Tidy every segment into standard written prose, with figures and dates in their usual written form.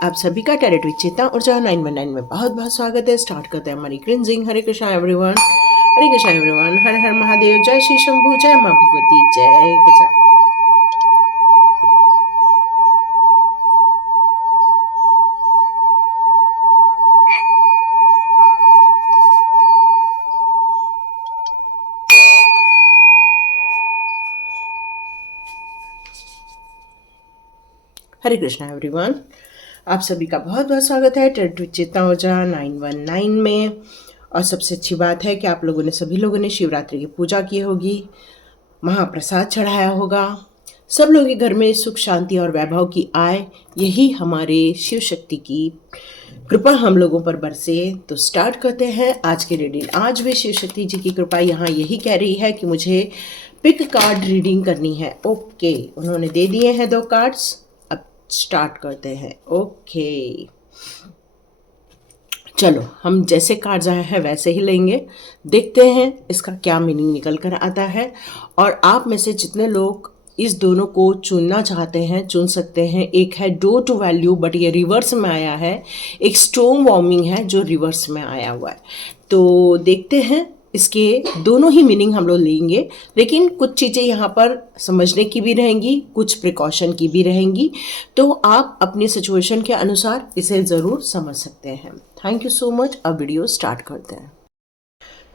आप सभी का टैलेंट विद चेतना ऊर्जा 919 में बहुत बहुत स्वागत है। स्टार्ट करते हैं हमारी क्लिनजिंग। हरे कृष्णा एवरीवन, हरे कृष्णा एवरीवन, हर हर महादेव, जय श्री शंभू, जय माँ भगवती, जय गजा। हरे कृष्णा एवरीवन, आप सभी का बहुत बहुत स्वागत है टैलेंट विद चेतना ऊर्जा 919 में। और सबसे अच्छी बात है कि आप लोगों ने, सभी लोगों ने शिवरात्रि की पूजा की होगी, महाप्रसाद चढ़ाया होगा। सब लोगों के घर में सुख शांति और वैभव की आए, यही हमारे शिव शक्ति की कृपा हम लोगों पर बरसे। तो स्टार्ट करते हैं आज की रीडिंग। आज भी शिव शक्ति जी की कृपा यहाँ यही कह रही है कि मुझे पिक कार्ड रीडिंग करनी है। ओके, उन्होंने दे दिए हैं 2 कार्ड्स। अब स्टार्ट करते हैं। ओके, चलो हम जैसे कार्ड्स आए हैं वैसे ही लेंगे, देखते हैं इसका क्या मीनिंग निकल कर आता है। और आप में से जितने लोग इस दोनों को चुनना चाहते हैं चुन सकते हैं। एक है डोर टू वैल्यू, बट ये रिवर्स में आया है। एक स्टोन वार्मिंग है जो रिवर्स में आया हुआ है। तो देखते हैं, इसके दोनों ही मीनिंग हम लोग लेंगे, लेकिन कुछ चीज़ें यहाँ पर समझने की भी रहेंगी, कुछ प्रिकॉशन की भी रहेंगी। तो आप अपनी सिचुएशन के अनुसार इसे ज़रूर समझ सकते हैं। Thank you so much. अब वीडियो स्टार्ट करते हैं।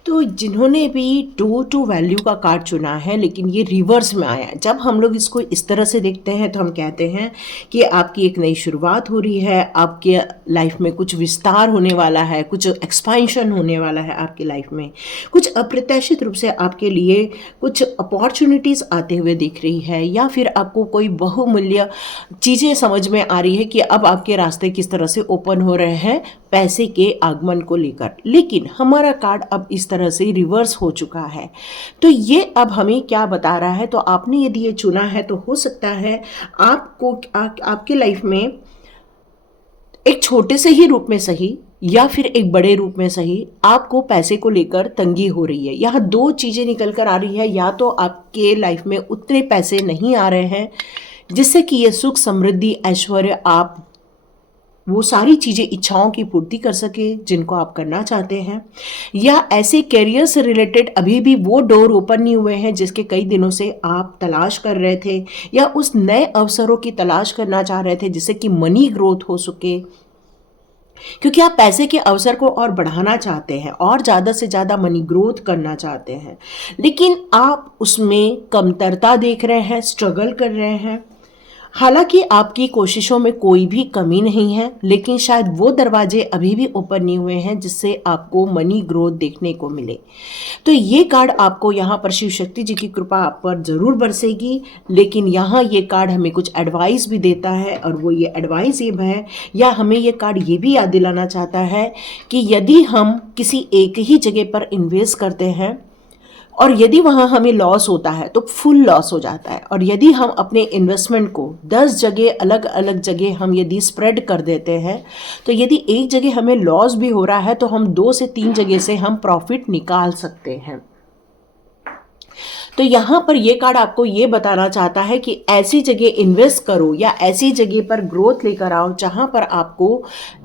तो जिन्होंने भी डोर टू वैल्यू का कार्ड चुना है, लेकिन ये रिवर्स में आया है, जब हम लोग इसको इस तरह से देखते हैं तो हम कहते हैं कि आपकी एक नई शुरुआत हो रही है, आपके लाइफ में कुछ विस्तार होने वाला है, कुछ एक्सपेंशन होने वाला है आपकी लाइफ में, कुछ अप्रत्याशित रूप से आपके लिए कुछ अपॉर्चुनिटीज़ आते हुए दिख रही है, या फिर आपको कोई बहुमूल्य चीज़ें समझ में आ रही है कि अब आपके रास्ते किस तरह से ओपन हो रहे हैं पैसे के आगमन को लेकर। लेकिन हमारा कार्ड अब इस तरह से रिवर्स हो चुका है। तो ये अब हमें क्या बता रहा है? तो आपने यदि ये चुना है तो हो सकता है आपको आपके लाइफ में एक छोटे से ही रूप में सही या फिर एक बड़े रूप में सही आपको पैसे को लेकर तंगी हो रही है। यहाँ 2 चीज़ें निकल कर आ रही है। या तो आपके लाइफ में उतने पैसे नहीं आ रहे हैं जिससे कि ये सुख समृद्धि ऐश्वर्य, आप वो सारी चीज़ें, इच्छाओं की पूर्ति कर सके जिनको आप करना चाहते हैं, या ऐसे कैरियर से रिलेटेड अभी भी वो डोर ओपन नहीं हुए हैं जिसके कई दिनों से आप तलाश कर रहे थे, या उस नए अवसरों की तलाश करना चाह रहे थे जिससे कि मनी ग्रोथ हो सके, क्योंकि आप पैसे के अवसर को और बढ़ाना चाहते हैं और ज़्यादा से ज़्यादा मनी ग्रोथ करना चाहते हैं, लेकिन आप उसमें कमतरता देख रहे हैं, स्ट्रगल कर रहे हैं। हालांकि आपकी कोशिशों में कोई भी कमी नहीं है, लेकिन शायद वो दरवाजे अभी भी ओपन नहीं हुए हैं जिससे आपको मनी ग्रोथ देखने को मिले। तो ये कार्ड आपको यहाँ पर शिव शक्ति जी की कृपा आप पर ज़रूर बरसेगी। लेकिन यहाँ ये कार्ड हमें कुछ एडवाइस भी देता है, और वो ये एडवाइस ये है, या हमें ये कार्ड ये भी याद दिलाना चाहता है कि यदि हम किसी एक ही जगह पर इन्वेस्ट करते हैं और यदि वहाँ हमें लॉस होता है तो फुल लॉस हो जाता है, और यदि हम अपने इन्वेस्टमेंट को 10 जगह अलग अलग जगह हम यदि स्प्रेड कर देते हैं, तो यदि एक जगह हमें लॉस भी हो रहा है तो हम 2 से 3 जगह से हम प्रॉफिट निकाल सकते हैं। तो यहाँ पर ये कार्ड आपको ये बताना चाहता है कि ऐसी जगह इन्वेस्ट करो या ऐसी जगह पर ग्रोथ लेकर आओ जहाँ पर आपको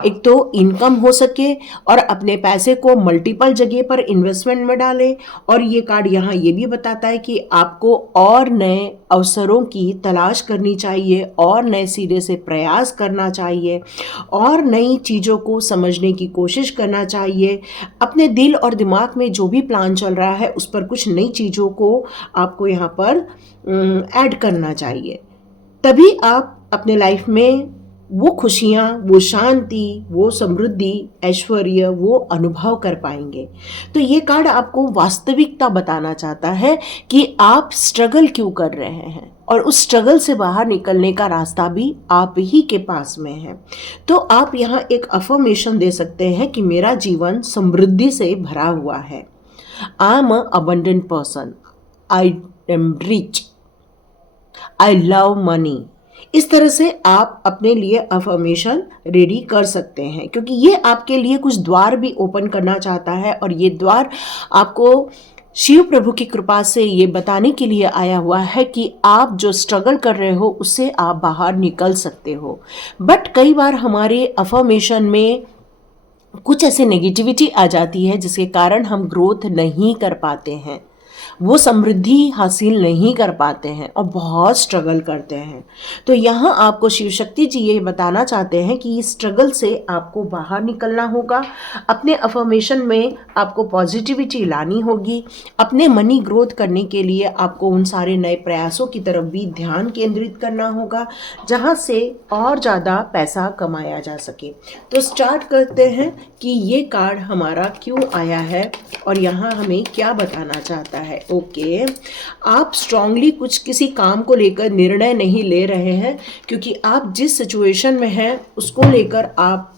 एक तो इनकम हो सके और अपने पैसे को मल्टीपल जगह पर इन्वेस्टमेंट में डालें। और ये कार्ड यहाँ ये भी बताता है कि आपको और नए अवसरों की तलाश करनी चाहिए, और नए सिरे से प्रयास करना चाहिए, और नई चीज़ों को समझने की कोशिश करना चाहिए। अपने दिल और दिमाग में जो भी प्लान चल रहा है उस पर कुछ नई चीज़ों को आपको यहाँ पर ऐड करना चाहिए। तभी आप अपने लाइफ में वो खुशियाँ, वो शांति, वो समृद्धि, ऐश्वर्य, वो अनुभव कर पाएंगे। तो ये कार्ड आपको वास्तविकता बताना चाहता है कि आप स्ट्रगल क्यों कर रहे हैं, और उस स्ट्रगल से बाहर निकलने का रास्ता भी आप ही के पास में है। तो आप यहाँ एक अफर्मेशन दे सकते हैं कि मेरा जीवन समृद्धि से भरा हुआ है। I am a abundant person, I am rich, I love money. इस तरह से आप अपने लिए अफर्मेशन रेडी कर सकते हैं, क्योंकि ये आपके लिए कुछ द्वार भी ओपन करना चाहता है, और ये द्वार आपको शिव प्रभु की कृपा से ये बताने के लिए आया हुआ है कि आप जो स्ट्रगल कर रहे हो उससे आप बाहर निकल सकते हो। बट कई बार हमारे अफर्मेशन में कुछ ऐसे नेगेटिविटी आ जाती है जिसके कारण हम ग्रोथ नहीं कर पाते हैं, वो समृद्धि हासिल नहीं कर पाते हैं और बहुत स्ट्रगल करते हैं। तो यहाँ आपको शिव शक्ति जी ये बताना चाहते हैं कि इस स्ट्रगल से आपको बाहर निकलना होगा। अपने अफर्मेशन में आपको पॉजिटिविटी लानी होगी। अपने मनी ग्रोथ करने के लिए आपको उन सारे नए प्रयासों की तरफ भी ध्यान केंद्रित करना होगा जहाँ से और ज़्यादा पैसा कमाया जा सके। तो स्टार्ट करते हैं कि ये कार्ड हमारा क्यों आया है और यहाँ हमें क्या बताना चाहता है। ओके, आप स्ट्रांगली कुछ किसी काम को लेकर निर्णय नहीं ले रहे हैं क्योंकि आप जिस सिचुएशन में हैं उसको लेकर आप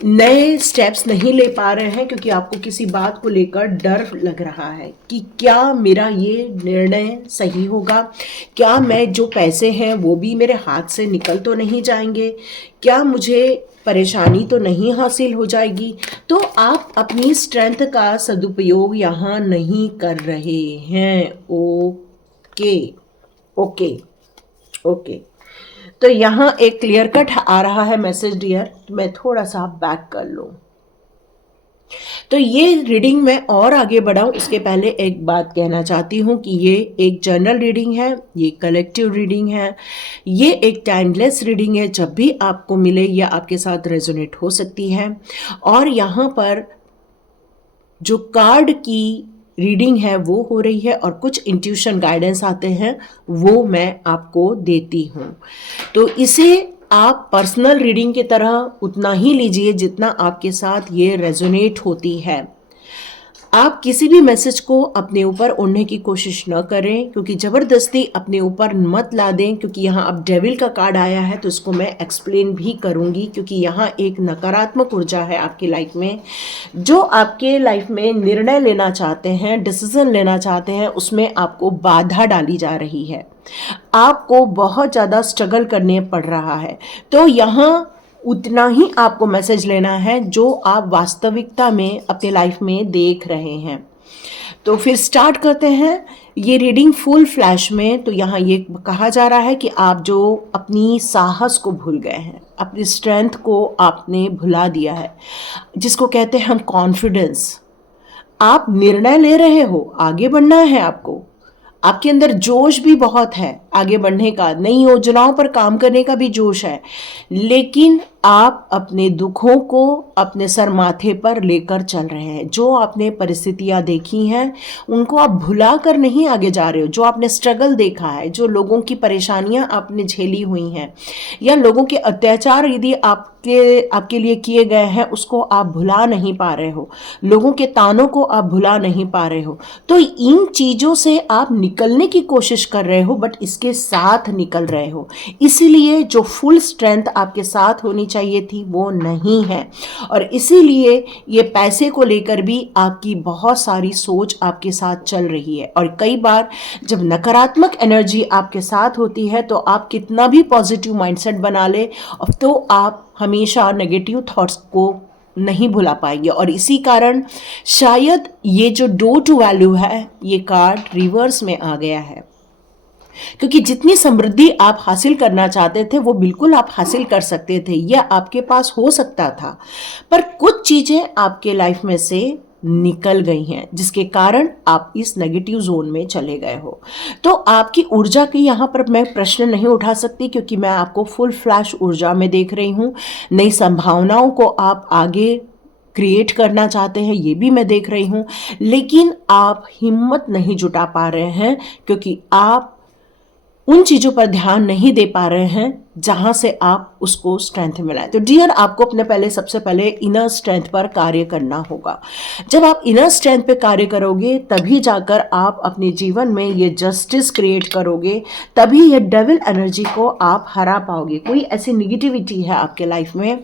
नए स्टेप्स नहीं ले पा रहे हैं क्योंकि आपको किसी बात को लेकर डर लग रहा है कि क्या मेरा ये निर्णय सही होगा, क्या मैं जो पैसे हैं वो भी मेरे हाथ से निकल तो नहीं जाएंगे, क्या मुझे परेशानी तो नहीं हासिल हो जाएगी। तो आप अपनी स्ट्रेंथ का सदुपयोग यहाँ नहीं कर रहे हैं। ओके ओके ओके, तो यहाँ एक क्लियर कट आ रहा है मैसेज डियर। तो मैं थोड़ा सा बैक कर लूँ। तो ये रीडिंग में और आगे बढ़ाऊं उसके पहले एक बात कहना चाहती हूँ कि ये एक जनरल रीडिंग है, ये कलेक्टिव रीडिंग है, ये एक टाइमलेस रीडिंग है। जब भी आपको मिले या आपके साथ रेजोनेट हो सकती है। और यहाँ पर जो कार्ड की रीडिंग है वो हो रही है और कुछ इंट्यूशन गाइडेंस आते हैं वो मैं आपको देती हूँ। तो इसे आप पर्सनल रीडिंग की तरह उतना ही लीजिए जितना आपके साथ ये रेजोनेट होती है। आप किसी भी मैसेज को अपने ऊपर ओढ़ने की कोशिश न करें क्योंकि ज़बरदस्ती अपने ऊपर मत ला दें, क्योंकि यहाँ अब डेविल का कार्ड आया है तो इसको मैं एक्सप्लेन भी करूँगी क्योंकि यहाँ एक नकारात्मक ऊर्जा है आपकी लाइफ में जो आपके लाइफ में निर्णय लेना चाहते हैं, डिसीजन लेना चाहते हैं, उसमें आपको बाधा डाली जा रही है, आपको बहुत ज़्यादा स्ट्रगल करने पड़ रहा है। तो यहाँ उतना ही आपको मैसेज लेना है जो आप वास्तविकता में अपने लाइफ में देख रहे हैं। तो फिर स्टार्ट करते हैं ये रीडिंग फुल फ्लैश में। तो यहाँ ये कहा जा रहा है कि आप जो अपनी साहस को भूल गए हैं, अपनी स्ट्रेंथ को आपने भुला दिया है, जिसको कहते हैं हम कॉन्फिडेंस। आप निर्णय ले रहे हो, आगे बढ़ना है आपको, आपके अंदर जोश भी बहुत है आगे बढ़ने का, नई योजनाओं पर काम करने का भी जोश है, लेकिन आप अपने दुखों को अपने सर माथे पर लेकर चल रहे हैं। जो आपने परिस्थितियां देखी हैं उनको आप भुला कर नहीं आगे जा रहे हो। जो आपने स्ट्रगल देखा है, जो लोगों की परेशानियां आपने झेली हुई हैं या लोगों के अत्याचार यदि आपके लिए किए गए हैं उसको आप भुला नहीं पा रहे हो, लोगों के तानों को आप भुला नहीं पा रहे हो। तो इन चीज़ों से आप निकलने की कोशिश कर रहे हो बट इसके साथ निकल रहे हो, इसीलिए जो फुल स्ट्रेंथ आपके साथ होनी चाहिए थी वो नहीं है। और इसीलिए ये पैसे को लेकर भी आपकी बहुत सारी सोच आपके साथ चल रही है। और कई बार जब नकारात्मक एनर्जी आपके साथ होती है तो आप कितना भी पॉजिटिव माइंडसेट बना ले तो आप हमेशा नेगेटिव थॉट्स को नहीं भुला पाएंगे। और इसी कारण शायद ये जो डोर टू वैल्यू है ये कार्ड रिवर्स में आ गया है, क्योंकि जितनी समृद्धि आप हासिल करना चाहते थे वो बिल्कुल आप हासिल कर सकते थे, यह आपके पास हो सकता था, पर कुछ चीज़ें आपके लाइफ में से निकल गई हैं जिसके कारण आप इस नेगेटिव जोन में चले गए हो। तो आपकी ऊर्जा की यहाँ पर मैं प्रश्न नहीं उठा सकती क्योंकि मैं आपको फुल फ्लैश ऊर्जा में देख रही हूँ। नई संभावनाओं को आप आगे क्रिएट करना चाहते हैं ये भी मैं देख रही हूँ, लेकिन आप हिम्मत नहीं जुटा पा रहे हैं क्योंकि आप उन चीज़ों पर ध्यान नहीं दे पा रहे हैं जहाँ से आप उसको स्ट्रेंथ मिलाएं। तो डियर, आपको अपने सबसे पहले इनर स्ट्रेंथ पर कार्य करना होगा। जब आप इनर स्ट्रेंथ पे कार्य करोगे तभी जाकर आप अपने जीवन में ये जस्टिस क्रिएट करोगे, तभी ये डेविल एनर्जी को आप हरा पाओगे। कोई ऐसी निगेटिविटी है आपके लाइफ में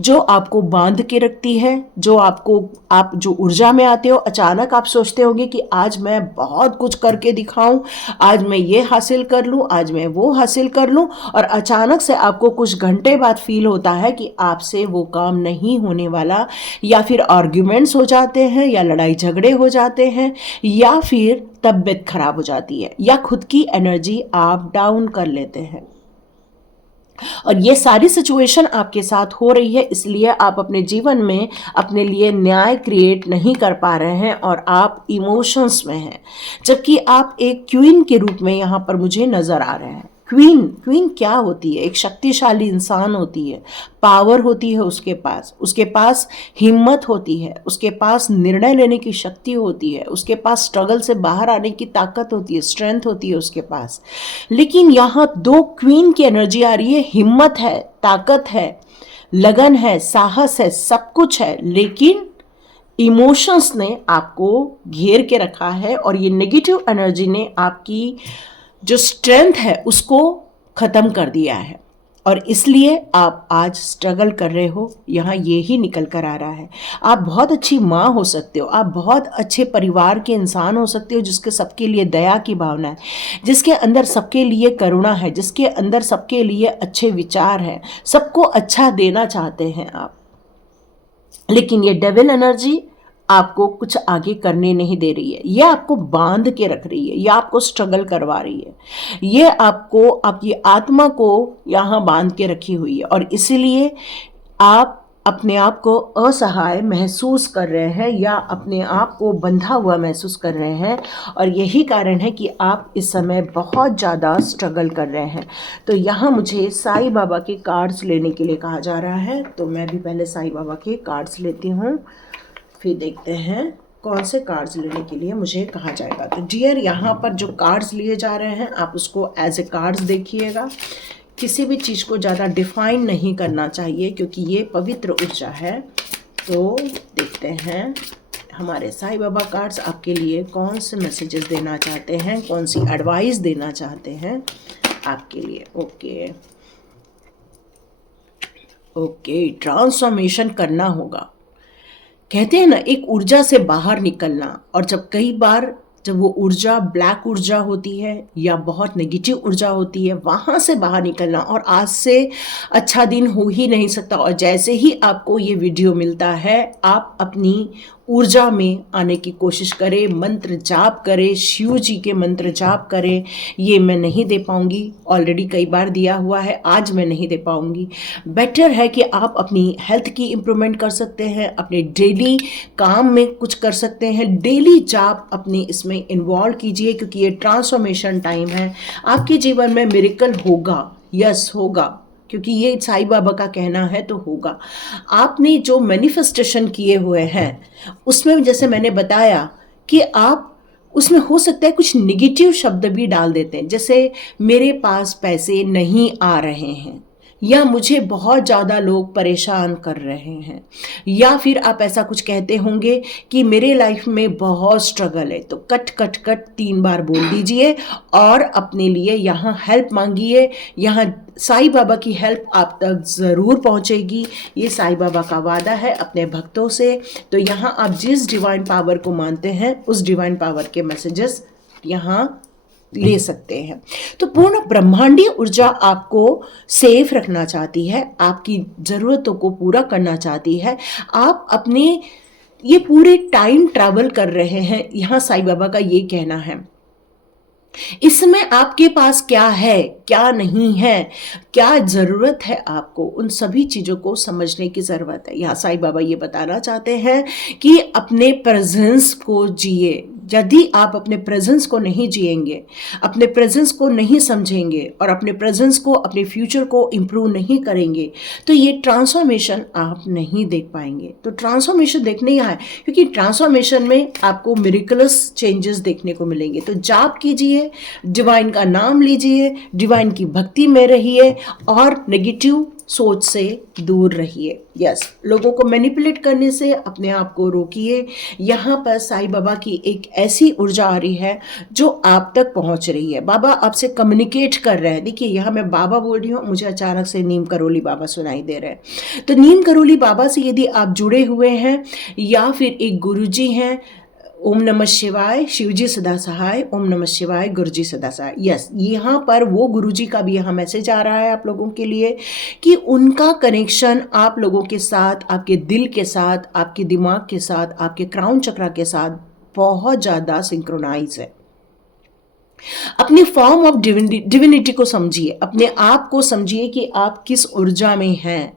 जो आपको बांध के रखती है, जो आप जो ऊर्जा में आते हो अचानक आप सोचते होगे कि आज मैं बहुत कुछ करके दिखाऊं, आज मैं ये हासिल कर लूं, आज मैं वो हासिल कर लूं, और अचानक अचानक से आपको कुछ घंटे बाद फील होता है कि आपसे वो काम नहीं होने वाला, या फिर आर्ग्यूमेंट्स हो जाते हैं, या लड़ाई झगड़े हो जाते हैं, या फिर तबीयत खराब हो जाती है, या खुद की एनर्जी आप डाउन कर लेते हैं। और ये सारी सिचुएशन आपके साथ हो रही है, इसलिए आप अपने जीवन में अपने लिए न्याय क्रिएट नहीं कर पा रहे हैं और आप इमोशंस में हैं, जबकि आप एक क्वीन के रूप में यहाँ पर मुझे नजर आ रहे हैं। क्वीन क्वीन क्या होती है? एक शक्तिशाली इंसान होती है, पावर होती है उसके पास हिम्मत होती है, उसके पास निर्णय लेने की शक्ति होती है, उसके पास स्ट्रगल से बाहर आने की ताकत होती है, स्ट्रेंथ होती है उसके पास। लेकिन यहाँ दो क्वीन की एनर्जी आ रही है, हिम्मत है, ताकत है, लगन है, साहस है, सब कुछ है, लेकिन इमोशंस ने आपको घेर के रखा है और ये नेगेटिव एनर्जी ने आपकी जो स्ट्रेंथ है उसको ख़त्म कर दिया है, और इसलिए आप आज स्ट्रगल कर रहे हो। यहाँ ये ही निकल कर आ रहा है। आप बहुत अच्छी माँ हो सकते हो, आप बहुत अच्छे परिवार के इंसान हो सकते हो, जिसके सबके लिए दया की भावना है, जिसके अंदर सबके लिए करुणा है, जिसके अंदर सबके लिए अच्छे विचार हैं, सबको अच्छा देना चाहते हैं आप। लेकिन ये डेविल एनर्जी आपको कुछ आगे करने नहीं दे रही है, ये आपको बांध के रख रही है, ये आपको स्ट्रगल करवा रही है, ये आपको आपकी आत्मा को यहाँ बांध के रखी हुई है, और इसीलिए आप अपने आप को असहाय महसूस कर रहे हैं या अपने आप को बंधा हुआ महसूस कर रहे हैं, और यही कारण है कि आप इस समय बहुत ज़्यादा स्ट्रगल कर रहे हैं। तो यहाँ मुझे साईं बाबा के कार्ड्स लेने के लिए कहा जा रहा है, तो मैं भी पहले साईं बाबा के कार्ड्स लेती हूँ, फिर देखते हैं कौन से कार्ड्स लेने के लिए मुझे कहा जाएगा। तो डियर, यहाँ पर जो कार्ड्स लिए जा रहे हैं आप उसको एज ए कार्ड्स देखिएगा, किसी भी चीज़ को ज़्यादा डिफाइन नहीं करना चाहिए क्योंकि ये पवित्र ऊर्जा है। तो देखते हैं हमारे साईं बाबा कार्ड्स आपके लिए कौन से मैसेजेस देना चाहते हैं, कौन सी एडवाइस देना चाहते हैं आपके लिए। ओके, ट्रांसफॉर्मेशन करना होगा। कहते हैं ना, एक ऊर्जा से बाहर निकलना, और जब वो ऊर्जा ब्लैक ऊर्जा होती है या बहुत नेगेटिव ऊर्जा होती है, वहाँ से बाहर निकलना, और आज से अच्छा दिन हो ही नहीं सकता। और जैसे ही आपको ये वीडियो मिलता है, आप अपनी ऊर्जा में आने की कोशिश करें, मंत्र जाप करें, शिव जी के मंत्र जाप करें। ये मैं नहीं दे पाऊँगी, ऑलरेडी कई बार दिया हुआ है, आज मैं नहीं दे पाऊँगी। बेटर है कि आप अपनी हेल्थ की इम्प्रूवमेंट कर सकते हैं, अपने डेली काम में कुछ कर सकते हैं, डेली जाप अपने इसमें इन्वॉल्व कीजिए, क्योंकि ये ट्रांसफॉर्मेशन टाइम है। आपके जीवन में मिरेकल होगा, यस होगा, क्योंकि ये साईं बाबा का कहना है तो होगा। आपने जो मैनिफेस्टेशन किए हुए हैं उसमें, जैसे मैंने बताया कि आप उसमें हो सकता है कुछ निगेटिव शब्द भी डाल देते हैं, जैसे मेरे पास पैसे नहीं आ रहे हैं, या मुझे बहुत ज़्यादा लोग परेशान कर रहे हैं, या फिर आप ऐसा कुछ कहते होंगे कि मेरे लाइफ में बहुत स्ट्रगल है। तो कट कट कट 3 बार बोल दीजिए और अपने लिए यहाँ हेल्प मांगिए। यहाँ साईं बाबा की हेल्प आप तक ज़रूर पहुँचेगी, ये साईं बाबा का वादा है अपने भक्तों से। तो यहाँ आप जिस डिवाइन पावर को मानते हैं उस डिवाइन पावर के मैसेजेस यहाँ ले सकते हैं। तो पूर्ण ब्रह्मांडीय ऊर्जा आपको सेफ रखना चाहती है, आपकी ज़रूरतों को पूरा करना चाहती है। आप अपने ये पूरे टाइम ट्रैवल कर रहे हैं, यहाँ साईं बाबा का ये कहना है। इस समय आपके पास क्या है, क्या नहीं है, क्या ज़रूरत है, आपको उन सभी चीज़ों को समझने की ज़रूरत है। यहाँ साईं बाबा ये बताना चाहते हैं कि अपने प्रेजेंस को जिए। यदि आप अपने प्रेजेंस को नहीं जिएंगे, अपने प्रेजेंस को नहीं समझेंगे और अपने प्रेजेंस को, अपने फ्यूचर को इम्प्रूव नहीं करेंगे, तो ये ट्रांसफॉर्मेशन आप नहीं देख पाएंगे। तो ट्रांसफॉर्मेशन देखने यहाँ है, क्योंकि ट्रांसफॉर्मेशन में आपको मिरेकलस चेंजेस देखने को मिलेंगे। तो जाप कीजिए, डिवाइन का नाम लीजिए, डिवाइन की भक्ति में रहिए और नेगेटिव सोच से दूर रहिए। यस, लोगों को मैनिपुलेट करने से अपने आप को रोकिए। यहाँ पर साईं बाबा की एक ऐसी ऊर्जा आ रही है जो आप तक पहुँच रही है। बाबा आपसे कम्युनिकेट कर रहे हैं। देखिए, यहाँ मैं बाबा बोल रही हूँ, मुझे अचानक से नीम करोली बाबा सुनाई दे रहे हैं। तो नीम करोली बाबा से यदि आप जुड़े हुए हैं या फिर एक गुरुजी हैं, ओम नमः शिवाय, शिवजी सदा सहाय, ओम नमः शिवाय, गुरुजी सदा सहाय। यस, यहाँ पर वो गुरुजी का भी यहाँ मैसेज आ रहा है आप लोगों के लिए कि उनका कनेक्शन आप लोगों के साथ, आपके दिल के साथ, आपके दिमाग के साथ, आपके क्राउन चक्रा के साथ बहुत ज़्यादा सिंक्रोनाइज है। अपनी फॉर्म ऑफ डिविनिटी को समझिए, अपने आप को समझिए कि आप किस ऊर्जा में हैं,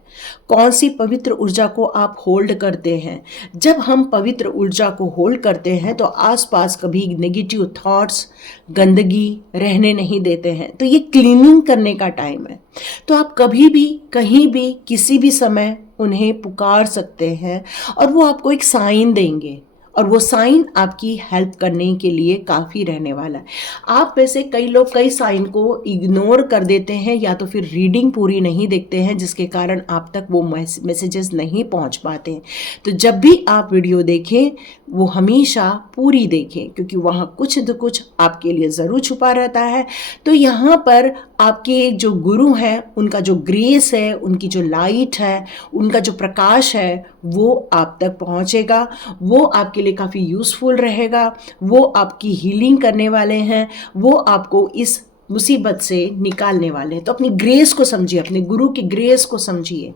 कौन सी पवित्र ऊर्जा को आप होल्ड करते हैं। जब हम पवित्र ऊर्जा को होल्ड करते हैं तो आसपास कभी नेगेटिव थॉट्स, गंदगी रहने नहीं देते हैं। तो ये क्लीनिंग करने का टाइम है। तो आप कभी भी, कहीं भी, किसी भी समय उन्हें पुकार सकते हैं और वो आपको एक साइन देंगे और वो साइन आपकी हेल्प करने के लिए काफ़ी रहने वाला है। आप में से कई लोग कई साइन को इग्नोर कर देते हैं या तो फिर रीडिंग पूरी नहीं देखते हैं, जिसके कारण आप तक वो मैसेजेस नहीं पहुंच पाते हैं। तो जब भी आप वीडियो देखें वो हमेशा पूरी देखें, क्योंकि वहाँ कुछ न कुछ आपके लिए ज़रूर छुपा रहता है। तो यहाँ पर आपके जो गुरु हैं, उनका जो ग्रेस है, उनकी जो लाइट है, उनका जो प्रकाश है, वो आप तक पहुँचेगा। वो आपके लिए काफ़ी यूज़फुल रहेगा। वो आपकी हीलिंग करने वाले हैं। वो आपको इस मुसीबत से निकालने वाले हैं। तो अपनी ग्रेस को समझिए, अपने गुरु की ग्रेस को समझिए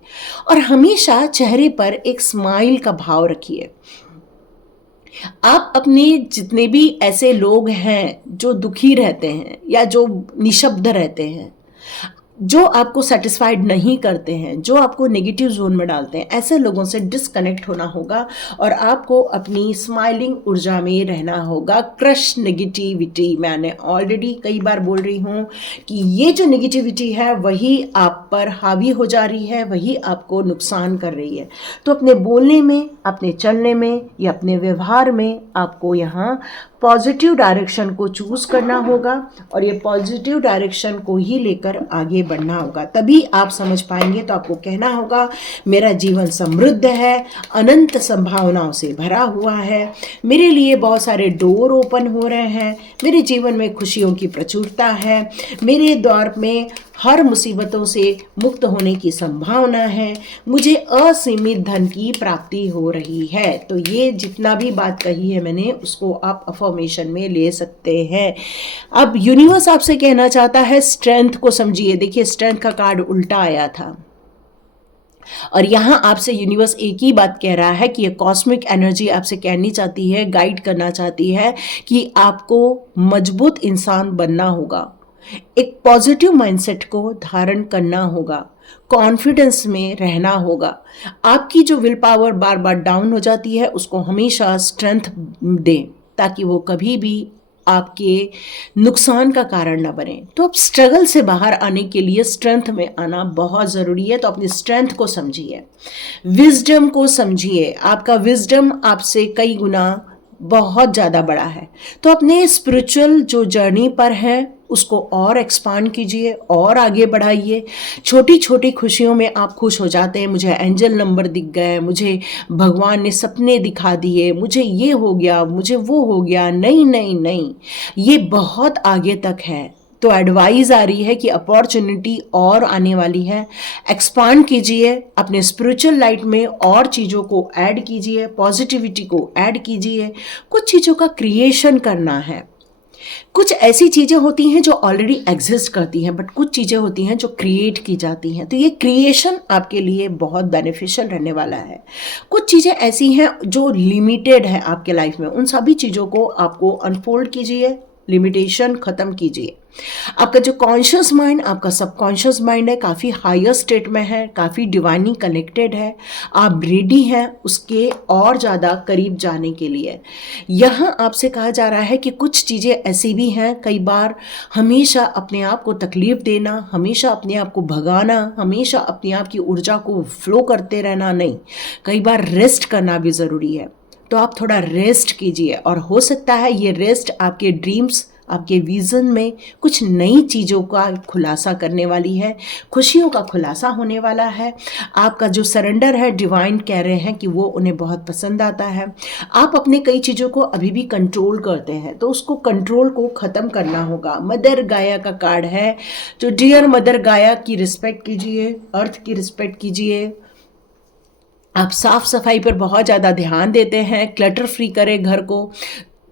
और हमेशा चेहरे पर एक स्माइल का भाव रखिए। आप अपने जितने भी ऐसे लोग हैं जो दुखी रहते हैं या जो निशब्द रहते हैं, जो आपको सेटिस्फाइड नहीं करते हैं, जो आपको नेगेटिव जोन में डालते हैं, ऐसे लोगों से डिस्कनेक्ट होना होगा और आपको अपनी स्माइलिंग ऊर्जा में रहना होगा। क्रश नेगेटिविटी, मैंने ऑलरेडी कई बार बोल रही हूँ कि ये जो नेगेटिविटी है वही आप पर हावी हो जा रही है, वही आपको नुकसान कर रही है। तो अपने बोलने में, अपने चलने में या अपने व्यवहार में आपको यहाँ पॉजिटिव डायरेक्शन को चूज करना होगा और ये पॉजिटिव डायरेक्शन को ही लेकर आगे बढ़ना होगा। तभी आप समझ पाएंगे। तो आपको कहना होगा, मेरा जीवन समृद्ध है, अनंत संभावनाओं से भरा हुआ है, मेरे लिए बहुत सारे डोर ओपन हो रहे हैं, मेरे जीवन में खुशियों की प्रचुरता है, मेरे द्वार में हर मुसीबतों से मुक्त होने की संभावना है, मुझे असीमित धन की प्राप्ति हो रही है। तो ये जितना भी बात कही है मैंने, उसको आप अफर्मेशन में ले सकते हैं। अब यूनिवर्स आपसे कहना चाहता है, स्ट्रेंथ को समझिए। देखिए, स्ट्रेंथ का कार्ड उल्टा आया था और यहाँ आपसे यूनिवर्स एक ही बात कह रहा है कि ये कॉस्मिक एनर्जी आपसे कहनी चाहती है, गाइड करना चाहती है कि आपको मजबूत इंसान बनना होगा, एक पॉजिटिव माइंडसेट को धारण करना होगा, कॉन्फिडेंस में रहना होगा। आपकी जो will power bar bar down हो जाती है, उसको हमेशा स्ट्रेंथ दें ताकि वो कभी भी आपके नुकसान का कारण ना बने। तो अब स्ट्रगल से बाहर आने के लिए स्ट्रेंथ में आना बहुत ज़रूरी है। तो अपनी स्ट्रेंथ को समझिए, विजडम को समझिए। आपका विजडम आपसे कई गुना बहुत ज़्यादा बड़ा है। तो अपने स्पिरिचुअल जो जर्नी पर है उसको और एक्सपांड कीजिए और आगे बढ़ाइए। छोटी छोटी खुशियों में आप खुश हो जाते हैं। मुझे एंजल नंबर दिख गए, मुझे भगवान ने सपने दिखा दिए, मुझे ये हो गया, मुझे वो हो गया। नहीं नहीं नहीं, ये बहुत आगे तक है। तो एडवाइस आ रही है कि अपॉर्चुनिटी और आने वाली है। एक्सपांड कीजिए अपने स्पिरिचुअल लाइफ में, और चीज़ों को ऐड कीजिए, पॉजिटिविटी को ऐड कीजिए। कुछ चीज़ों का क्रिएशन करना है। कुछ ऐसी चीज़ें होती हैं जो ऑलरेडी एग्जिस्ट करती हैं, बट कुछ चीज़ें होती हैं जो क्रिएट की जाती हैं। तो ये क्रिएशन आपके लिए बहुत बेनिफिशियल रहने वाला है। कुछ चीज़ें ऐसी हैं जो लिमिटेड है आपके लाइफ में, उन सभी चीज़ों को आपको अनफोल्ड कीजिए, लिमिटेशन ख़त्म कीजिए। आपका जो कॉन्शियस माइंड, आपका सबकॉन्शियस माइंड है, काफ़ी हायर स्टेट में है, काफ़ी डिवाइनली कनेक्टेड है। आप रेडी हैं उसके और ज़्यादा करीब जाने के लिए। यहाँ आपसे कहा जा रहा है कि कुछ चीज़ें ऐसी भी हैं, कई बार हमेशा अपने आप को तकलीफ़ देना, हमेशा अपने आप को भगाना, हमेशा अपने आप की ऊर्जा को फ्लो करते रहना नहीं, कई बार रेस्ट करना भी ज़रूरी है। तो आप थोड़ा रेस्ट कीजिए और हो सकता है ये रेस्ट आपके ड्रीम्स, आपके विज़न में कुछ नई चीज़ों का खुलासा करने वाली है, खुशियों का खुलासा होने वाला है। आपका जो सरेंडर है, डिवाइन कह रहे हैं कि वो उन्हें बहुत पसंद आता है। आप अपने कई चीज़ों को अभी भी कंट्रोल करते हैं, तो उसको कंट्रोल को ख़त्म करना होगा। मदर गाया का कार्ड है, तो डियर मदर गाया की रिस्पेक्ट कीजिए, अर्थ की रिस्पेक्ट कीजिए। आप साफ सफाई पर बहुत ज़्यादा ध्यान देते हैं, क्लटर फ्री करें घर को,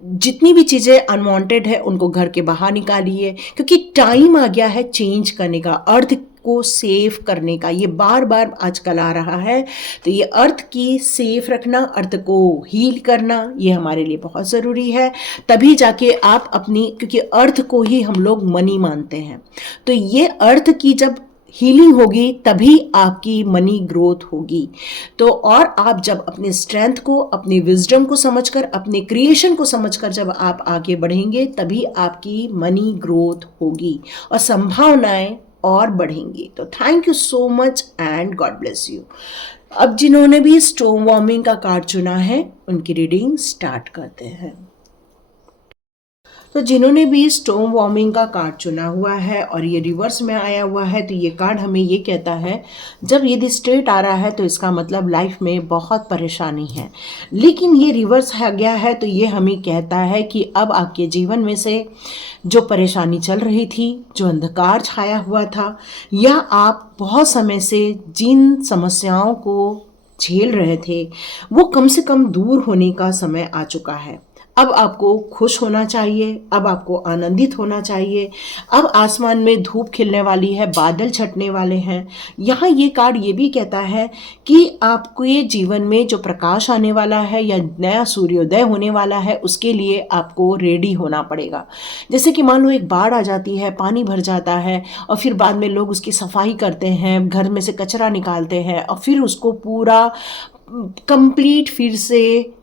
जितनी भी चीज़ें अनवांटेड है उनको घर के बाहर निकालिए, क्योंकि टाइम आ गया है चेंज करने का, अर्थ को सेव करने का। ये बार बार आजकल आ रहा है, तो ये अर्थ की सेफ रखना, अर्थ को हील करना, ये हमारे लिए बहुत ज़रूरी है। तभी जाके आप अपनी, क्योंकि अर्थ को ही हम लोग मनी मानते हैं, तो ये अर्थ की जब हीलिंग होगी तभी आपकी मनी ग्रोथ होगी। तो और आप जब अपने स्ट्रेंथ को, अपने विजडम को समझकर, अपने क्रिएशन को समझकर जब आप आगे बढ़ेंगे तभी आपकी मनी ग्रोथ होगी और संभावनाएं और बढ़ेंगी। तो thank you so much and God bless you. अब जिन्होंने भी स्टोन वार्मिंग का कार्ड चुना है उनकी रीडिंग स्टार्ट करते हैं। तो जिन्होंने भी स्टोन वार्मिंग का कार्ड चुना हुआ है और ये रिवर्स में आया हुआ है, तो ये कार्ड हमें ये कहता है, जब यदि स्ट्रेट आ रहा है तो इसका मतलब लाइफ में बहुत परेशानी है, लेकिन ये रिवर्स आ गया है तो ये हमें कहता है कि अब आपके जीवन में से जो परेशानी चल रही थी, जो अंधकार छाया हुआ था, या आप बहुत समय से जिन समस्याओं को झेल रहे थे वो कम से कम दूर होने का समय आ चुका है। अब आपको खुश होना चाहिए, अब आपको आनंदित होना चाहिए। अब आसमान में धूप खिलने वाली है, बादल छटने वाले हैं। यहाँ ये कार्ड ये भी कहता है कि आपके जीवन में जो प्रकाश आने वाला है या नया सूर्योदय होने वाला है, उसके लिए आपको रेडी होना पड़ेगा। जैसे कि मान लो एक बाढ़ आ जाती है, पानी भर जाता है और फिर बाद में लोग उसकी सफाई करते हैं, घर में से कचरा निकालते हैं और फिर उसको पूरा कंप्लीट फिर से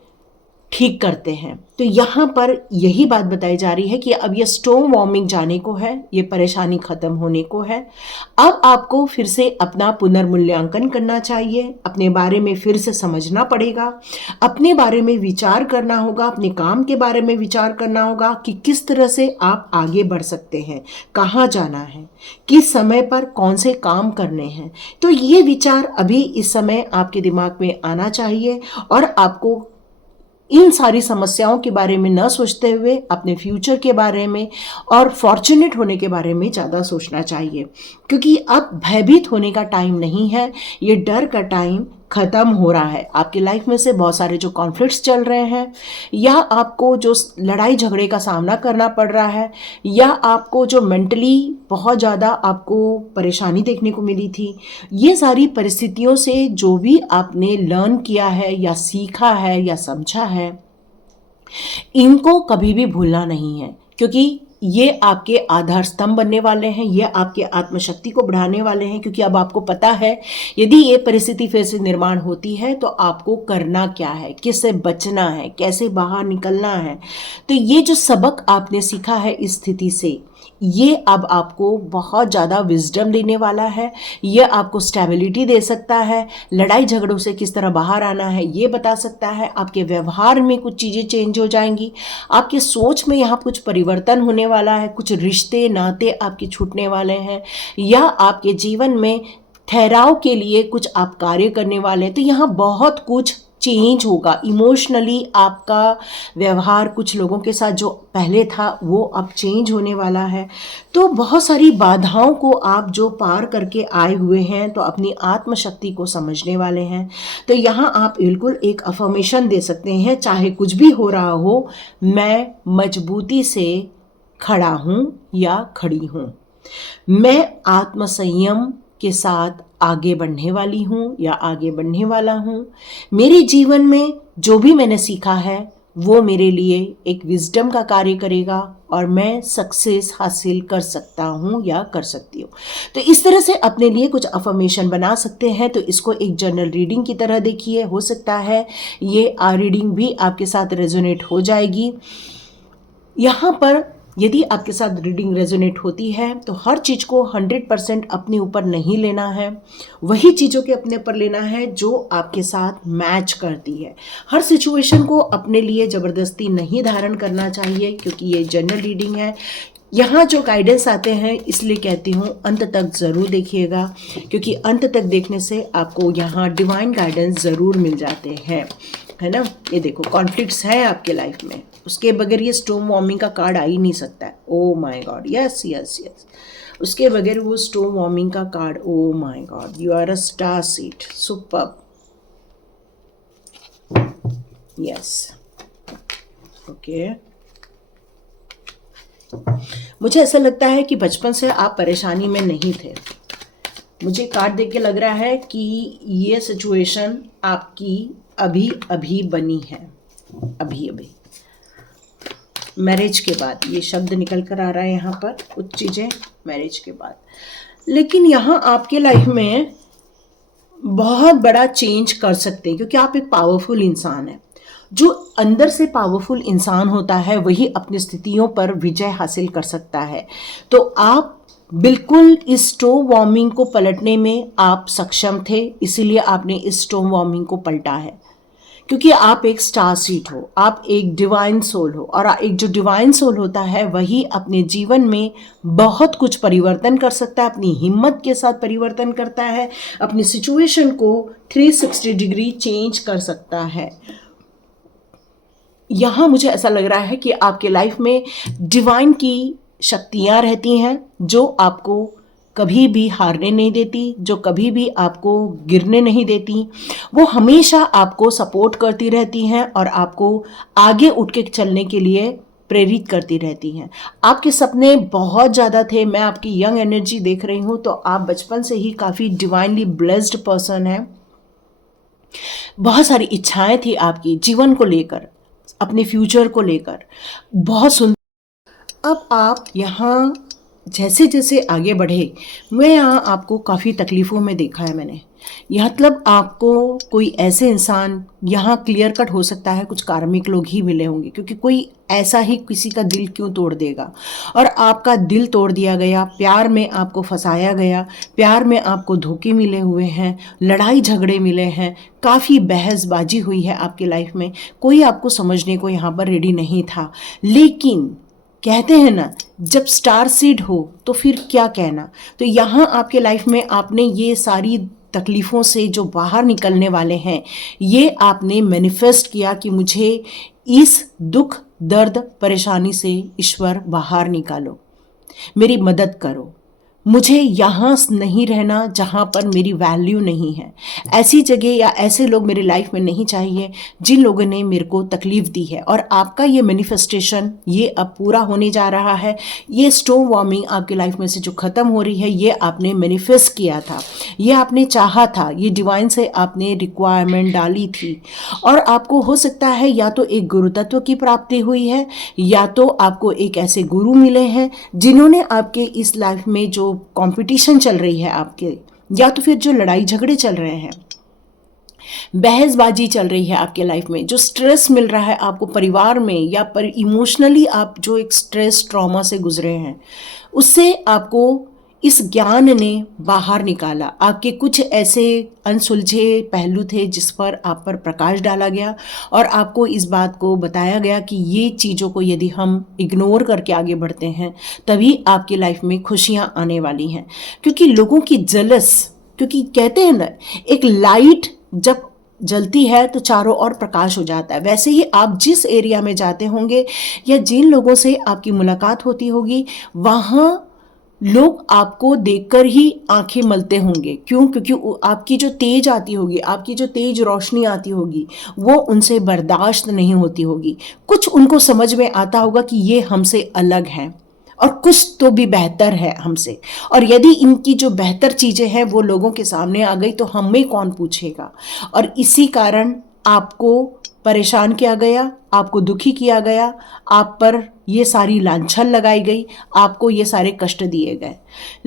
ठीक करते हैं। तो यहाँ पर यही बात बताई जा रही है कि अब ये स्टोन वार्मिंग जाने को है, ये परेशानी ख़त्म होने को है। अब आपको फिर से अपना पुनर्मूल्यांकन करना चाहिए, अपने बारे में फिर से समझना पड़ेगा, अपने बारे में विचार करना होगा, अपने काम के बारे में विचार करना होगा कि किस तरह से आप आगे बढ़ सकते हैं, कहाँ जाना है, किस समय पर कौन से काम करने हैं। तो ये विचार अभी इस समय आपके दिमाग में आना चाहिए और आपको इन सारी समस्याओं के बारे में न सोचते हुए अपने फ्यूचर के बारे में और फॉर्चुनेट होने के बारे में ज़्यादा सोचना चाहिए, क्योंकि अब भयभीत होने का टाइम नहीं है, ये डर का टाइम ख़त्म हो रहा है। आपकी लाइफ में से बहुत सारे जो कॉन्फ्लिक्ट्स चल रहे हैं, या आपको जो लड़ाई झगड़े का सामना करना पड़ रहा है, या आपको जो मेंटली बहुत ज़्यादा आपको परेशानी देखने को मिली थी, ये सारी परिस्थितियों से जो भी आपने लर्न किया है या सीखा है या समझा है, इनको कभी भी भूलना नहीं है, क्योंकि ये आपके आधार स्तंभ बनने वाले हैं, ये आपके आत्मशक्ति को बढ़ाने वाले हैं। क्योंकि अब आपको पता है यदि ये परिस्थिति फिर से निर्माण होती है तो आपको करना क्या है, किससे बचना है, कैसे बाहर निकलना है। तो ये जो सबक आपने सीखा है इस स्थिति से, ये अब आपको बहुत ज़्यादा विजडम देने वाला है, ये आपको स्टेबिलिटी दे सकता है, लड़ाई झगड़ों से किस तरह बाहर आना है ये बता सकता है। आपके व्यवहार में कुछ चीज़ें चेंज हो जाएंगी, आपके सोच में यहाँ कुछ परिवर्तन होने वाला है, कुछ रिश्ते नाते आपके छूटने वाले हैं, या आपके जीवन में ठहराव के लिए कुछ आप कार्य करने वाले हैं। तो यहाँ बहुत कुछ चेंज होगा। इमोशनली आपका व्यवहार कुछ लोगों के साथ जो पहले था वो अब चेंज होने वाला है। तो बहुत सारी बाधाओं को आप जो पार करके आए हुए हैं, तो अपनी आत्मशक्ति को समझने वाले हैं। तो यहाँ आप बिल्कुल एक अफर्मेशन दे सकते हैं, चाहे कुछ भी हो रहा हो, मैं मजबूती से खड़ा हूँ या खड़ी हूँ, मैं आत्मसंयम के साथ आगे बढ़ने वाली हूँ या आगे बढ़ने वाला हूँ। मेरे जीवन में जो भी मैंने सीखा है वो मेरे लिए एक विजडम का कार्य करेगा और मैं सक्सेस हासिल कर सकता हूँ या कर सकती हूँ। तो इस तरह से अपने लिए कुछ अफर्मेशन बना सकते हैं। तो इसको एक जनरल रीडिंग की तरह देखिए, हो सकता है ये रीडिंग भी आपके साथ रेजोनेट हो जाएगी। यहाँ पर यदि आपके साथ रीडिंग रेजोनेट होती है तो हर चीज़ को 100% अपने ऊपर नहीं लेना है, वही चीज़ों के अपने ऊपर लेना है जो आपके साथ मैच करती है। हर सिचुएशन को अपने लिए ज़बरदस्ती नहीं धारण करना चाहिए, क्योंकि ये जनरल रीडिंग है। यहाँ जो गाइडेंस आते हैं इसलिए कहती हूँ अंत तक ज़रूर देखिएगा, क्योंकि अंत तक देखने से आपको यहाँ डिवाइन गाइडेंस ज़रूर मिल जाते हैं, है ना। ये देखो कॉन्फ्लिक्ट्स है आपके लाइफ में, उसके बगैर ये स्टोन वार्मिंग का कार्ड आ ही नहीं सकता है। Oh my God, yes yes yes, उसके बगैर वो स्टोन वार्मिंग का card, oh my God, you are a star seed, superb. Yes, okay. मुझे ऐसा लगता है कि बचपन से आप परेशानी में नहीं थे। मुझे कार्ड देख के लग रहा है कि ये सिचुएशन आपकी अभी अभी बनी है, अभी अभी मैरिज के बाद। ये शब्द निकल कर आ रहा है यहाँ पर, कुछ चीज़ें मैरिज के बाद। लेकिन यहाँ आपके लाइफ में बहुत बड़ा चेंज कर सकते हैं, क्योंकि आप एक पावरफुल इंसान हैं। जो अंदर से पावरफुल इंसान होता है वही अपनी स्थितियों पर विजय हासिल कर सकता है। तो आप बिल्कुल इस स्टोव वार्मिंग को पलटने में आप सक्षम थे, इसीलिए आपने इस स्टोव वार्मिंग को पलटा है। क्योंकि आप एक स्टार सीड हो, आप एक डिवाइन सोल हो, और एक जो डिवाइन सोल होता है वही अपने जीवन में बहुत कुछ परिवर्तन कर सकता है, अपनी हिम्मत के साथ परिवर्तन करता है, अपनी सिचुएशन को 360 डिग्री चेंज कर सकता है। यहाँ मुझे ऐसा लग रहा है कि आपके लाइफ में डिवाइन की शक्तियाँ रहती हैं जो आपको कभी भी हारने नहीं देती, जो कभी भी आपको गिरने नहीं देती। वो हमेशा आपको सपोर्ट करती रहती हैं और आपको आगे उठ के चलने के लिए प्रेरित करती रहती हैं। आपके सपने बहुत ज़्यादा थे। मैं आपकी यंग एनर्जी देख रही हूँ, तो आप बचपन से ही काफ़ी डिवाइनली ब्लेस्ड पर्सन हैं। बहुत सारी इच्छाएं थी आपकी जीवन को लेकर, अपने फ्यूचर को लेकर, बहुत सुंदर। अब आप यहाँ जैसे जैसे आगे बढ़े, मैं यहाँ आपको काफ़ी तकलीफ़ों में देखा है मैंने। यह मतलब आपको कोई ऐसे इंसान यहाँ क्लियर कट हो सकता है, कुछ कार्मिक लोग ही मिले होंगे, क्योंकि कोई ऐसा ही किसी का दिल क्यों तोड़ देगा। और आपका दिल तोड़ दिया गया, प्यार में आपको फंसाया गया, प्यार में आपको धोखे मिले हुए हैं, लड़ाई झगड़े मिले हैं, काफ़ी बहसबाजी हुई है आपकी लाइफ में। कोई आपको समझने को यहाँ पर रेडी नहीं था। लेकिन कहते हैं ना, जब स्टार सीड हो तो फिर क्या कहना। तो यहाँ आपके लाइफ में आपने ये सारी तकलीफ़ों से जो बाहर निकलने वाले हैं, ये आपने मैनिफेस्ट किया कि मुझे इस दुख दर्द परेशानी से ईश्वर बाहर निकालो, मेरी मदद करो। मुझे यहाँ नहीं रहना जहाँ पर मेरी वैल्यू नहीं है। ऐसी जगह या ऐसे लोग मेरी लाइफ में नहीं चाहिए जिन लोगों ने मेरे को तकलीफ़ दी है। और आपका ये मैनिफेस्टेशन ये अब पूरा होने जा रहा है। ये स्टोव वार्मिंग आपकी लाइफ में से जो ख़त्म हो रही है, ये आपने मैनिफेस्ट किया था, ये आपने चाहा था, ये डिवाइन से आपने रिक्वायरमेंट डाली थी। और आपको हो सकता है या तो एक गुरु तत्व की प्राप्ति हुई है, या तो आपको एक ऐसे गुरु मिले हैं जिन्होंने आपके इस लाइफ में जो कंपटीशन चल रही है आपके, या तो फिर जो लड़ाई झगड़े चल रहे हैं, बहसबाजी चल रही है आपके लाइफ में, जो स्ट्रेस मिल रहा है आपको परिवार में, या पर इमोशनली आप जो एक स्ट्रेस ट्रॉमा से गुजरे हैं, उससे आपको इस ज्ञान ने बाहर निकाला। आपके कुछ ऐसे अनसुलझे पहलू थे जिस पर आप पर प्रकाश डाला गया, और आपको इस बात को बताया गया कि ये चीज़ों को यदि हम इग्नोर करके आगे बढ़ते हैं तभी आपकी लाइफ में खुशियाँ आने वाली हैं। क्योंकि लोगों की जलस, क्योंकि कहते हैं ना, एक लाइट जब जलती है तो चारों ओर प्रकाश हो जाता है। वैसे ही आप जिस एरिया में जाते होंगे या जिन लोगों से आपकी मुलाकात होती होगी, वहाँ लोग आपको देखकर ही आंखें मलते होंगे। क्यों? क्योंकि आपकी जो तेज आती होगी, आपकी जो तेज रोशनी आती होगी, वो उनसे बर्दाश्त नहीं होती होगी। कुछ उनको समझ में आता होगा कि ये हमसे अलग हैं, और कुछ तो भी बेहतर है हमसे। और यदि इनकी जो बेहतर चीज़ें हैं वो लोगों के सामने आ गई तो हमें कौन पूछेगा। और इसी कारण आपको परेशान किया गया, आपको दुखी किया गया, आप पर ये सारी लांछन लगाई गई, आपको ये सारे कष्ट दिए गए।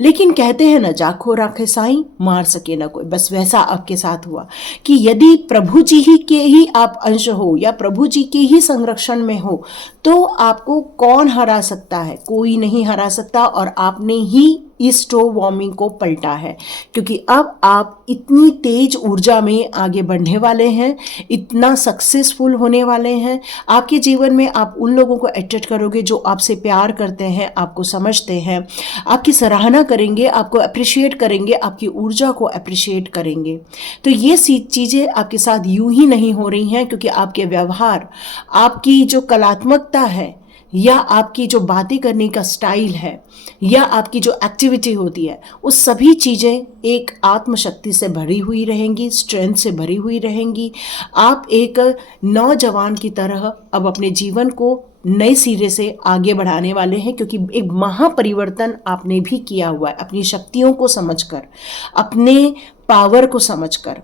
लेकिन कहते हैं ना, जाखो राखे साईं, मार सके ना कोई। बस वैसा आपके साथ हुआ कि यदि प्रभु जी ही के ही आप अंश हो या प्रभु जी के ही संरक्षण में हो तो आपको कौन हरा सकता है? कोई नहीं हरा सकता। और आपने ही इस स्टोव वार्मिंग को पलटा है, क्योंकि अब आप इतनी तेज ऊर्जा में आगे बढ़ने वाले हैं, इतना सक्सेसफुल होने वाले हैं। आपके जीवन में आप उन लोगों को अट्रैक्ट करोगे जो आपसे प्यार करते हैं, आपको समझते हैं, आपकी सराहना करेंगे, आपको अप्रिशिएट करेंगे, आपकी ऊर्जा को अप्रिशिएट करेंगे। तो ये चीज़ें आपके साथ यूं ही नहीं हो रही हैं, क्योंकि आपके व्यवहार, आपकी जो कलात्मकता है, या आपकी जो बातें करने का स्टाइल है या आपकी जो एक्टिविटी होती है, वो सभी चीज़ें एक आत्मशक्ति से भरी हुई रहेंगी, स्ट्रेंथ से भरी हुई रहेंगी। आप एक नौजवान की तरह अब अपने जीवन को नए सिरे से आगे बढ़ाने वाले हैं, क्योंकि एक महापरिवर्तन आपने भी किया हुआ है अपनी शक्तियों को समझकर, अपने पावर को समझकर।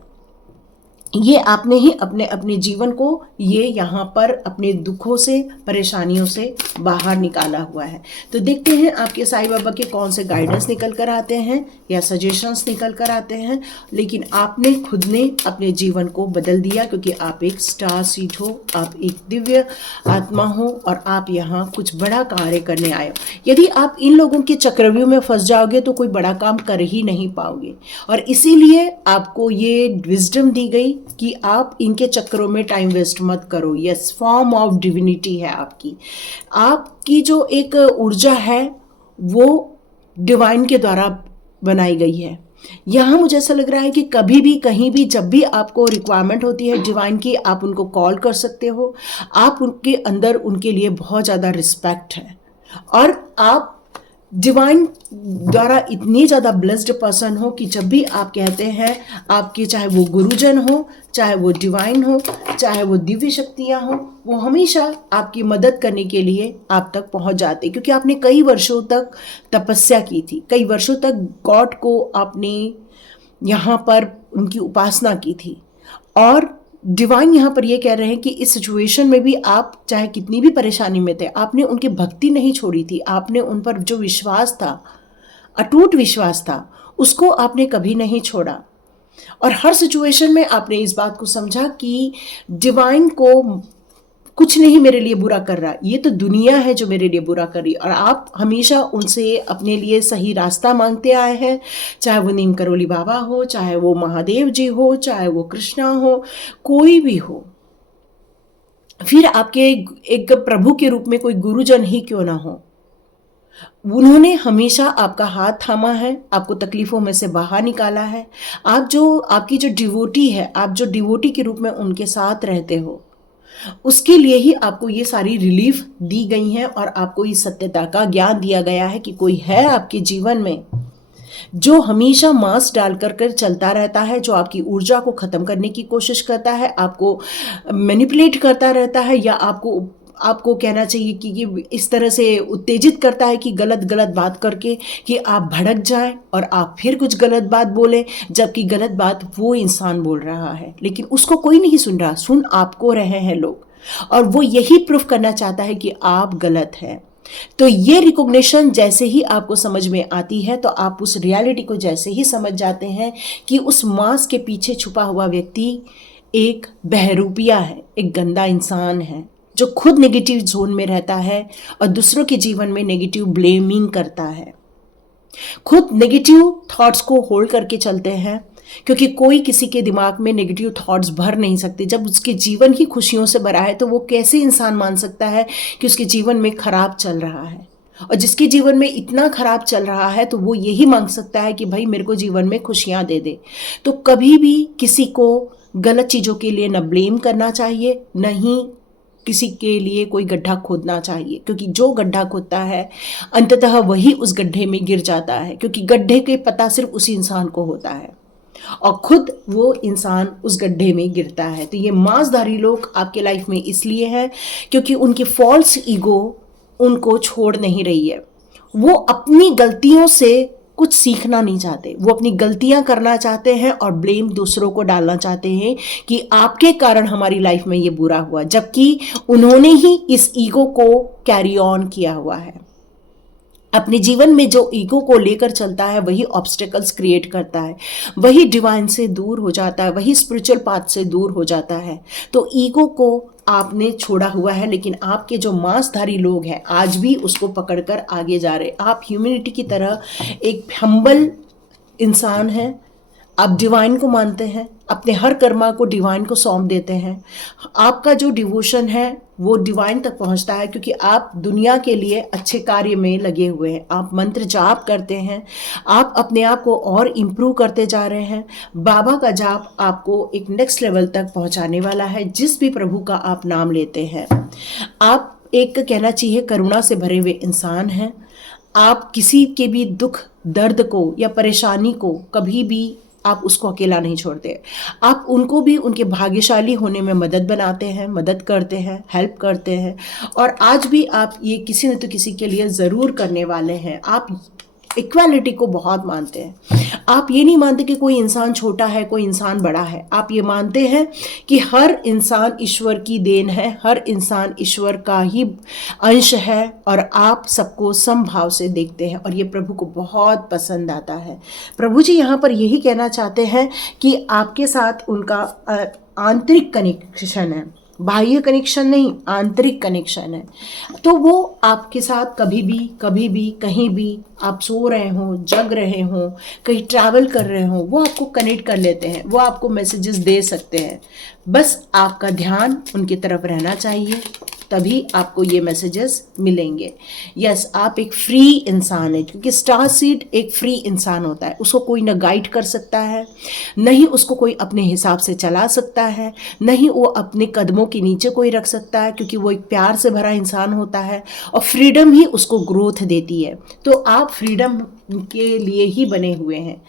ये आपने ही अपने अपने जीवन को ये यहाँ पर अपने दुखों से, परेशानियों से बाहर निकाला हुआ है। तो देखते हैं आपके साईं बाबा के कौन से गाइडेंस निकल कर आते हैं या सजेशंस निकल कर आते हैं। लेकिन आपने खुद ने अपने जीवन को बदल दिया, क्योंकि आप एक स्टार सीड हो, आप एक दिव्य आत्मा हो और आप यहाँ कुछ बड़ा कार्य करने आए हो। यदि आप इन लोगों के चक्रव्यूह में फंस जाओगे तो कोई बड़ा काम कर ही नहीं पाओगे, और इसीलिए आपको ये विजडम दी गई कि आप इनके चक्रों में टाइम वेस्ट मत करो। यस, फॉर्म ऑफ डिविनिटी है आपकी जो एक ऊर्जा है वो डिवाइन के द्वारा बनाई गई है। यहाँ मुझे ऐसा लग रहा है कि कभी भी, कहीं भी, जब भी आपको रिक्वायरमेंट होती है डिवाइन की, आप उनको कॉल कर सकते हो। आप उनके अंदर उनके लिए बहुत ज़्यादा रिस्पेक्ट है, और आप डिवाइन द्वारा इतनी ज़्यादा ब्लेस्ड पर्सन हो कि जब भी आप कहते हैं, आपके चाहे वो गुरुजन हो, चाहे वो डिवाइन हो, चाहे वो दिव्य शक्तियाँ हो, वो हमेशा आपकी मदद करने के लिए आप तक पहुंच जाते, क्योंकि आपने कई वर्षों तक तपस्या की थी, कई वर्षों तक गॉड को आपने यहाँ पर उनकी उपासना की थी। और डिवाइन यहाँ पर ये कह रहे हैं कि इस सिचुएशन में भी आप चाहे कितनी भी परेशानी में थे, आपने उनकी भक्ति नहीं छोड़ी थी। आपने उन पर जो विश्वास था, अटूट विश्वास था, उसको आपने कभी नहीं छोड़ा। और हर सिचुएशन में आपने इस बात को समझा कि डिवाइन को कुछ नहीं मेरे लिए बुरा कर रहा, ये तो दुनिया है जो मेरे लिए बुरा कर रही। और आप हमेशा उनसे अपने लिए सही रास्ता मांगते आए हैं, चाहे वो नीम करोली बाबा हो, चाहे वो महादेव जी हो, चाहे वो कृष्णा हो, कोई भी हो, फिर आपके एक प्रभु के रूप में कोई गुरुजन ही क्यों ना हो, उन्होंने हमेशा आपका हाथ थामा है, आपको तकलीफ़ों में से बाहर निकाला है। आपकी जो डिवोटी है, आप जो डिवोटी के रूप में उनके साथ रहते हो, उसके लिए ही आपको ये सारी रिलीफ दी गई हैं, और आपको इस सत्यता का ज्ञान दिया गया है कि कोई है आपके जीवन में जो हमेशा मास्क डाल कर चलता रहता है, जो आपकी ऊर्जा को ख़त्म करने की कोशिश करता है, आपको मैनिपुलेट करता रहता है, या आपको कहना चाहिए कि इस तरह से उत्तेजित करता है कि गलत गलत बात करके कि आप भड़क जाएं और आप फिर कुछ गलत बात बोलें, जबकि गलत बात वो इंसान बोल रहा है, लेकिन उसको कोई नहीं सुन रहा, सुन आपको रहे हैं लोग, और वो यही प्रूफ करना चाहता है कि आप गलत हैं। तो ये रिकॉग्निशन जैसे ही आपको समझ में आती है, तो आप उस रियलिटी को जैसे ही समझ जाते हैं कि उस मास्क के पीछे छुपा हुआ व्यक्ति एक बहरूपिया है, एक गंदा इंसान है, जो खुद नेगेटिव जोन में रहता है और दूसरों के जीवन में नेगेटिव ब्लेमिंग करता है, खुद नेगेटिव थॉट्स को होल्ड करके चलते हैं, क्योंकि कोई किसी के दिमाग में नेगेटिव थॉट्स भर नहीं सकते। जब उसके जीवन ही खुशियों से भरा है तो वो कैसे इंसान मान सकता है कि उसके जीवन में खराब चल रहा है। और जिसके जीवन में इतना खराब चल रहा है तो वो यही मांग सकता है कि भाई मेरे को जीवन में खुशियाँ दे दे। तो कभी भी किसी को गलत चीज़ों के लिए न ब्लेम करना चाहिए, न ही किसी के लिए कोई गड्ढा खोदना चाहिए, क्योंकि जो गड्ढा खोदता है अंततः वही उस गड्ढे में गिर जाता है, क्योंकि गड्ढे के पता सिर्फ उसी इंसान को होता है और खुद वो इंसान उस गड्ढे में गिरता है। तो ये मांसधारी लोग आपके लाइफ में इसलिए हैं क्योंकि उनकी फॉल्स ईगो उनको छोड़ नहीं रही है। वो अपनी गलतियों से कुछ सीखना नहीं चाहते, वो अपनी गलतियां करना चाहते हैं और ब्लेम दूसरों को डालना चाहते हैं कि आपके कारण हमारी लाइफ में ये बुरा हुआ, जबकि उन्होंने ही इस ईगो को कैरी ऑन किया हुआ है। अपने जीवन में जो ईगो को लेकर चलता है वही ऑब्स्टेकल्स क्रिएट करता है, वही डिवाइन से दूर हो जाता है, वही स्पिरिचुअल पाथ से दूर हो जाता है। तो ईगो को आपने छोड़ा हुआ है, लेकिन आपके जो मांसधारी लोग हैं आज भी उसको पकड़कर आगे जा रहे। आप ह्यूमैनिटी की तरह एक हम्बल इंसान हैं, आप डिवाइन को मानते हैं, अपने हर कर्मा को डिवाइन को सौंप देते हैं। आपका जो डिवोशन है वो डिवाइन तक पहुंचता है, क्योंकि आप दुनिया के लिए अच्छे कार्य में लगे हुए हैं। आप मंत्र जाप करते हैं, आप अपने आप को और इम्प्रूव करते जा रहे हैं। बाबा का जाप आपको एक नेक्स्ट लेवल तक पहुंचाने वाला है। जिस भी प्रभु का आप नाम लेते हैं, आप एक कहना चाहिए करुणा से भरे हुए इंसान हैं। आप किसी के भी दुख दर्द को या परेशानी को कभी भी आप उसको अकेला नहीं छोड़ते। आप उनको भी उनके भाग्यशाली होने में मदद बनाते हैं, मदद करते हैं, हेल्प करते हैं। और आज भी आप ये किसी न तो किसी के लिए ज़रूर करने वाले हैं। आप इक्वालिटी को बहुत मानते हैं। आप ये नहीं मानते कि कोई इंसान छोटा है, कोई इंसान बड़ा है। आप ये मानते हैं कि हर इंसान ईश्वर की देन है, हर इंसान ईश्वर का ही अंश है, और आप सबको समभाव से देखते हैं, और ये प्रभु को बहुत पसंद आता है। प्रभु जी यहाँ पर यही कहना चाहते हैं कि आपके साथ उनका आंतरिक कनेक्शन है, बाह्य कनेक्शन नहीं, आंतरिक कनेक्शन है। तो वो आपके साथ कभी भी कहीं भी आप सो रहे हो, जग रहे हो, कहीं ट्रैवल कर रहे हो, वो आपको कनेक्ट कर लेते हैं, वो आपको मैसेजेस दे सकते हैं। बस आपका ध्यान उनकी तरफ रहना चाहिए, तभी आपको ये मैसेजेस मिलेंगे। यस, आप एक फ्री इंसान है, क्योंकि स्टार सीड एक फ्री इंसान होता है। उसको कोई न गाइड कर सकता है, नहीं उसको कोई अपने हिसाब से चला सकता है, नहीं वो अपने कदमों के नीचे कोई रख सकता है, क्योंकि वो एक प्यार से भरा इंसान होता है, और फ्रीडम ही उसको ग्रोथ देती है। तो आप फ्रीडम के लिए ही बने हुए हैं।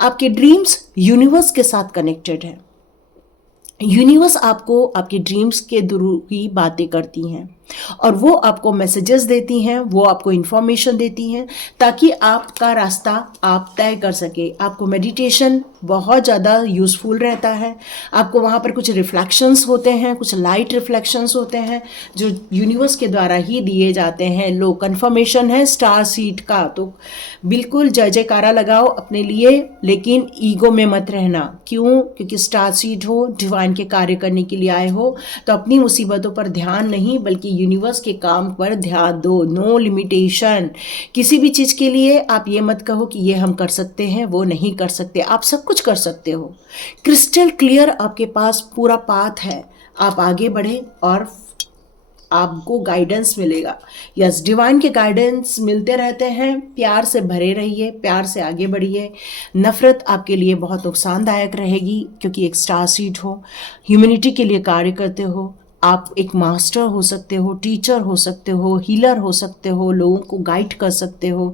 आपके ड्रीम्स यूनिवर्स के साथ कनेक्टेड है। यूनिवर्स आपको आपके ड्रीम्स के थ्रू ही बातें करती हैं, और वो आपको मैसेजेस देती हैं, वो आपको इन्फॉर्मेशन देती हैं, ताकि आपका रास्ता आप तय कर सके। आपको मेडिटेशन बहुत ज़्यादा यूज़फुल रहता है। आपको वहाँ पर कुछ रिफ्लेक्शंस होते हैं, कुछ लाइट रिफ्लेक्शंस होते हैं, जो यूनिवर्स के द्वारा ही दिए जाते हैं। लो कन्फर्मेशन है स्टार सीड का, तो बिल्कुल जय जयकारा लगाओ अपने लिए, लेकिन ईगो में मत रहना। क्यों? क्योंकि स्टार सीड हो, डिवाइन के कार्य करने के लिए आए हो, तो अपनी मुसीबतों पर ध्यान नहीं, बल्कि यूनिवर्स के काम पर ध्यान दो। No limitation. किसी भी चीज़ के लिए आप ये मत कहो कि ये हम कर सकते हैं, वो नहीं कर सकते। आप सब कुछ कर सकते हो। क्रिस्टल क्लियर आपके पास पूरा पाथ है। आप आगे बढ़े और आपको गाइडेंस मिलेगा। यस, डिवाइन के गाइडेंस मिलते रहते हैं। प्यार से भरे रहिए, प्यार से आगे बढ़िए। नफ़रत आपके लिए बहुत नुकसानदायक रहेगी, क्योंकि एक स्टार सीड हो, ह्यूमैनिटी के लिए कार्य करते हो। आप एक मास्टर हो सकते हो, टीचर हो सकते हो, हीलर हो सकते हो, लोगों को गाइड कर सकते हो।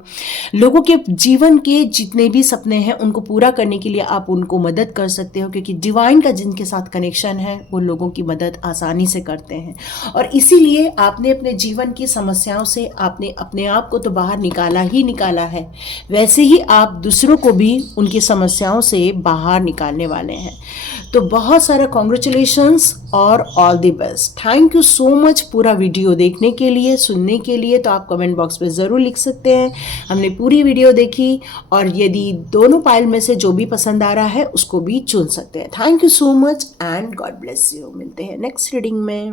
लोगों के जीवन के जितने भी सपने हैं उनको पूरा करने के लिए आप उनको मदद कर सकते हो, क्योंकि डिवाइन का जिनके साथ कनेक्शन है वो लोगों की मदद आसानी से करते हैं। और इसीलिए आपने अपने जीवन की समस्याओं से आपने अपने आप को तो बाहर निकाला ही निकाला है, वैसे ही आप दूसरों को भी उनकी समस्याओं से बाहर निकालने वाले हैं। तो बहुत सारा कॉन्ग्रेचुलेशंस और all the best. Thank you so much पूरा वीडियो देखने के लिए, सुनने के लिए। तो आप कमेंट बॉक्स में ज़रूर लिख सकते हैं हमने पूरी वीडियो देखी, और यदि दोनों पाइल में से जो भी पसंद आ रहा है उसको भी चुन सकते हैं। Thank you so much and God bless you. मिलते हैं नेक्स्ट रीडिंग में।